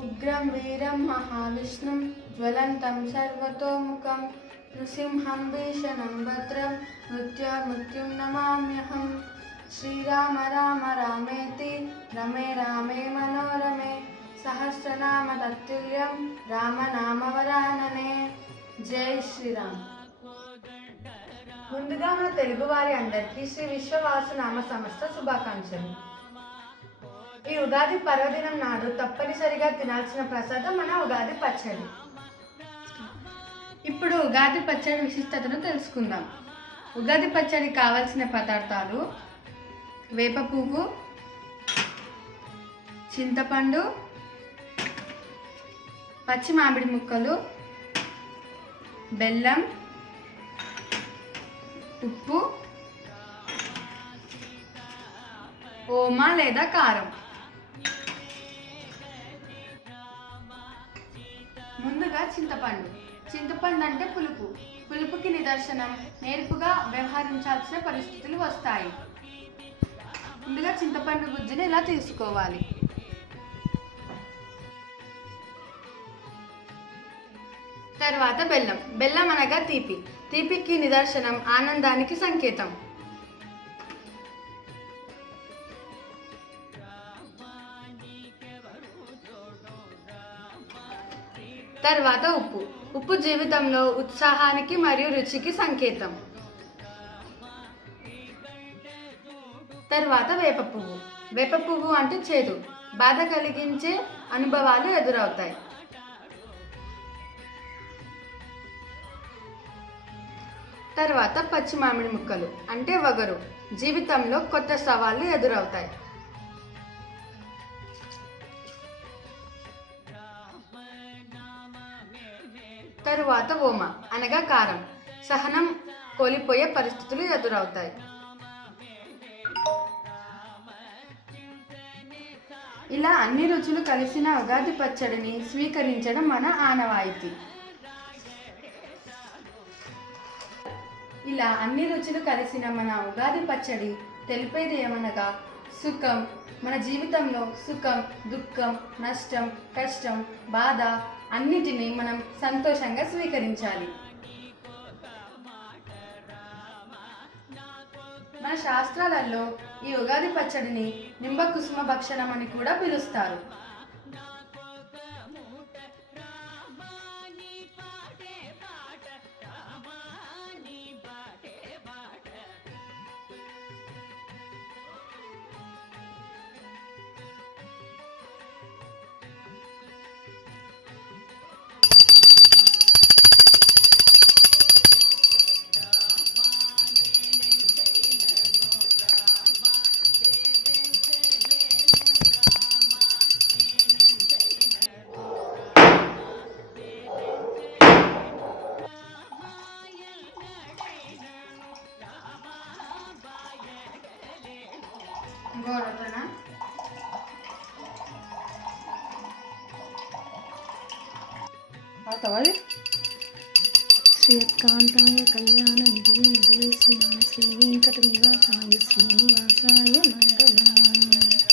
ఉగ్రం వీరం మహావిష్ణుం జ్వలంతం సర్వతోముఖం నృసింహం భీషణం భద్రం మృత్యుం నమామ్యహం. శ్రీరామ రామ రామేతి రమే రామే మనోరమే సహస్రనామ తత్తుల్యం రామనామవరాననే. జై శ్రీరామ్. ముందుగా మన తెలుగు వారి అందరికీ శ్రీ విశ్వవాసునామ సంస్థ శుభాకాంక్షలు. ఈ ఉగాది పర్వదినం నాడు తప్పనిసరిగా తినాల్సిన ప్రసాదం మన ఉగాది పచ్చడి. ఇప్పుడు ఉగాది పచ్చడి విశిష్టతను తెలుసుకుందాం. ఉగాది పచ్చడి కావలసిన పదార్థాలు: వేప పువ్వు, చింతపండు, పచ్చి మామిడి ముక్కలు, బెల్లం, ఉప్పు, ఓమా లేదా కారం. ముందుగా చింతపండు అంటే పులుపు. పులుపుకి నిదర్శనం నేర్పుగా వ్యవహరించాల్సిన పరిస్థితులు వస్తాయి. ముందుగా చింతపండు గుజ్జుని ఇలా తీసుకోవాలి. తర్వాత బెల్లం అనగా తీపి. తీపికి నిదర్శనం ఆనందానికి సంకేతం. తర్వాత ఉప్పు జీవితంలో ఉత్సాహానికి మరియు రుచికి సంకేతం. తర్వాత వేప పువ్వు అంటే చేదు, బాధ కలిగించే అనుభవాలు ఎదురవుతాయి. తర్వాత పచ్చి మామిడి ముక్కలు అంటే వగరు, జీవితంలో కొత్త సవాళ్లు ఎదురవుతాయి. తరువాత ఓమ అనగా కారం, సహనం కోల్పోయే పరిస్థితులు ఎదురవుతాయి. ఇలా అన్ని రుచులు కలిసిన ఉగాది పచ్చడిని స్వీకరించడం మన ఆనవాయితీ. ఇలా అన్ని రుచులు కలిసిన మన ఉగాది పచ్చడి తెలిపేది ఏమనగా సుఖం. మన జీవితంలో సుఖం, దుఃఖం, నష్టం, కష్టం, బాధ అన్నిటినీ మనం సంతోషంగా స్వీకరించాలి. మన శాస్త్రాలలో ఈ ఉగాది పచ్చడిని నింబకుసుమ భక్షణం అని కూడా పిలుస్తారు. శ్రీకాంతాయ కళ్యాణ నిధియే శ్రీ వెంకట నివాసాయ శ్రీనివాసాయ మంగళం.